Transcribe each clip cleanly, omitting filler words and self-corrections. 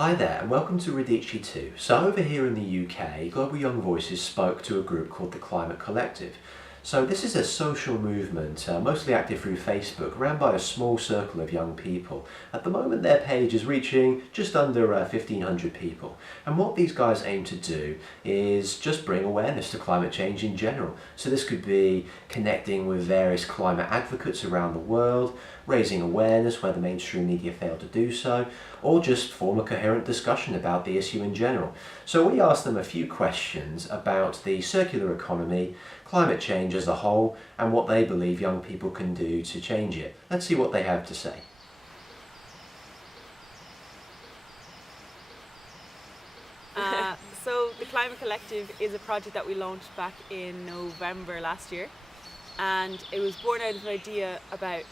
Hi there and welcome to Radici 2. So over here in the UK, Global Young Voices spoke to a group called the Climate Collective. So this is a social movement, mostly active through Facebook, ran by a small circle of young people. At the moment their page is reaching just under 1,500 people. And what these guys aim to do is just bring awareness to climate change in general. So this could be connecting with various climate advocates around the world, raising awareness where the mainstream media fail to do so, or just form a coherent discussion about the issue in general. So we asked them a few questions about the circular economy, climate change as a whole, and what they believe young people can do to change it. Let's see what they have to say. So the Climate Collective is a project that we launched back in November last year, and it was born out of an idea about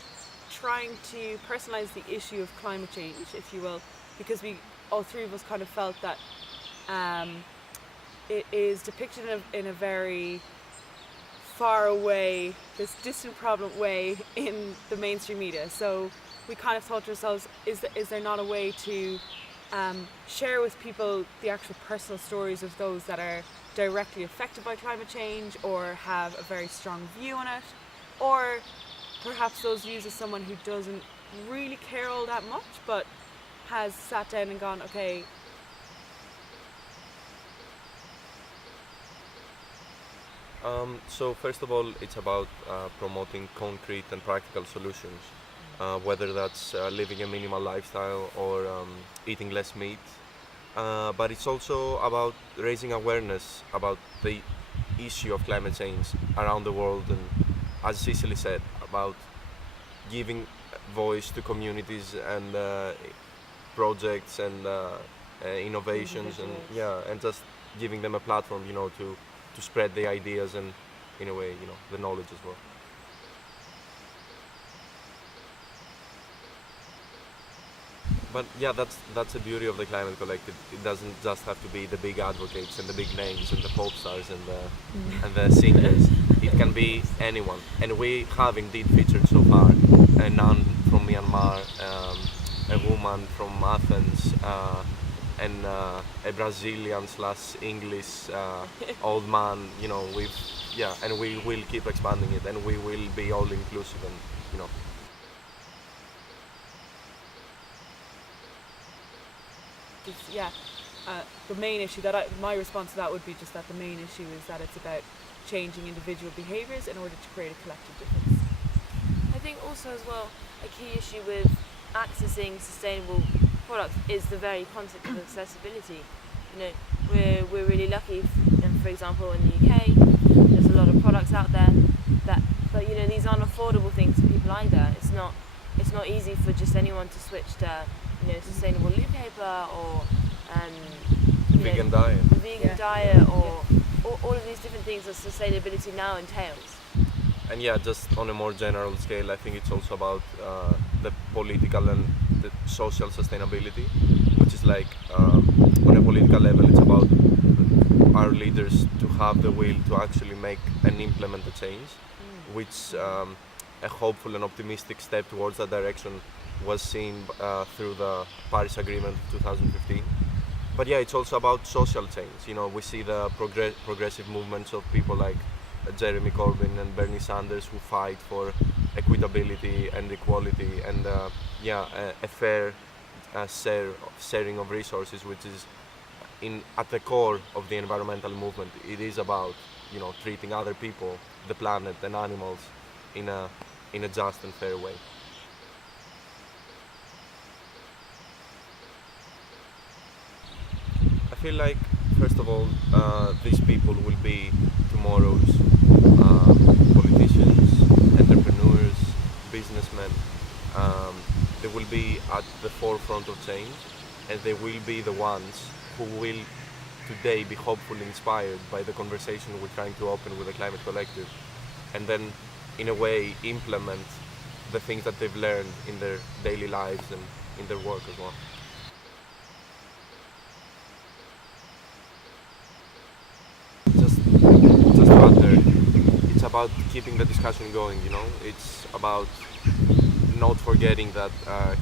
trying to personalise the issue of climate change, if you will, because all three of us kind of felt that it is depicted in a very far away, this distant problem way in the mainstream media. So we kind of thought to ourselves, is there not a way to share with people the actual personal stories of those that are directly affected by climate change or have a very strong view on it, or perhaps those views of someone who doesn't really care all that much but has sat down and gone, okay, So first of all, it's about promoting concrete and practical solutions, whether that's living a minimal lifestyle or eating less meat. But it's also about raising awareness about the issue of climate change around the world, and as Cicely said, about giving voice to communities and projects and innovations, and just giving them a platform, to spread the ideas and, in a way, the knowledge as well. But yeah, that's the beauty of the Climate Collective. It doesn't just have to be the big advocates and the big names and the pop stars and the singers. It can be anyone. And we have indeed featured so far a nun from Myanmar, a woman from Athens, and a Brazilian/English old man. And we will keep expanding it, and we will be all inclusive and. The main issue my response to that would be just that the main issue is that it's about changing individual behaviours in order to create a collective difference. I think also as well, a key issue with accessing sustainable products is the very concept of accessibility. We're really lucky, for example, in the UK, there's a lot of products out there but these aren't affordable things for people either. It's not easy for just anyone to switch to sustainable loo paper or vegan diet. Diet or all of these different things that sustainability now entails. And just on a more general scale, I think it's also about the political and the social sustainability, which is like on a political level, it's about our leaders to have the will to actually make and implement a change, which a hopeful and optimistic step towards that direction was seen through the Paris Agreement of 2015. But it's also about social change. We see the progressive movements of people like Jeremy Corbyn and Bernie Sanders who fight for equitability and equality and a fair sharing of resources, which is at the core of the environmental movement. It is about treating other people, the planet and animals in a just and fair way. I feel like, first of all, these people will be tomorrow's politicians, entrepreneurs, businessmen. They will be at the forefront of change, and they will be the ones who will today be hopefully inspired by the conversation we're trying to open with the Climate Collective, and then in a way implement the things that they've learned in their daily lives and in their work as well. Just about there, it's about keeping the discussion going. It's about not forgetting that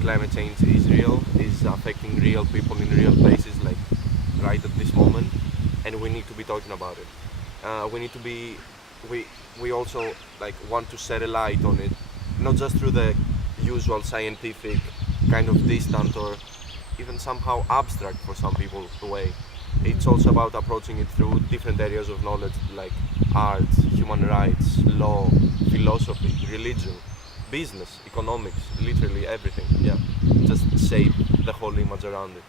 climate change is real, is affecting real people in real places, like right at this moment, and we need to be talking about it. We need to be, we also like want to set a light on it, not just through the usual scientific kind of distant or even somehow abstract for some people way. It's also about approaching it through different areas of knowledge like art, human rights, law, philosophy, religion, business, economics, literally everything. Yeah, just shape the whole image around it.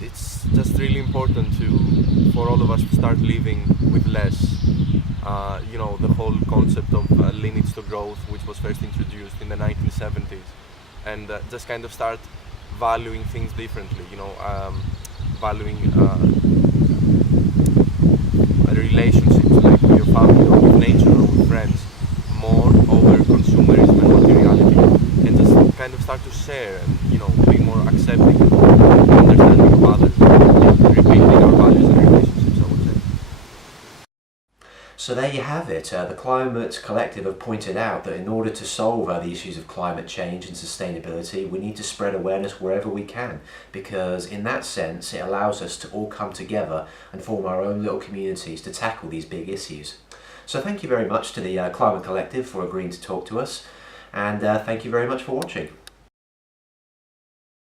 It's just really important for all of us to start living with less. The whole concept of limits to growth, which was first introduced in the 1970s, and just kind of start valuing things differently. Valuing relationships like with your family or with nature or with friends more over consumerism and materiality, and just kind of start to share and be more accepting and understanding of others, rebuilding our values and relationships, I would say. So there you have it. The Climate Collective have pointed out that in order to solve the issues of climate change and sustainability, we need to spread awareness wherever we can, because in that sense it allows us to all come together and form our own little communities to tackle these big issues. So thank you very much to the Climate Collective for agreeing to talk to us, and thank you very much for watching.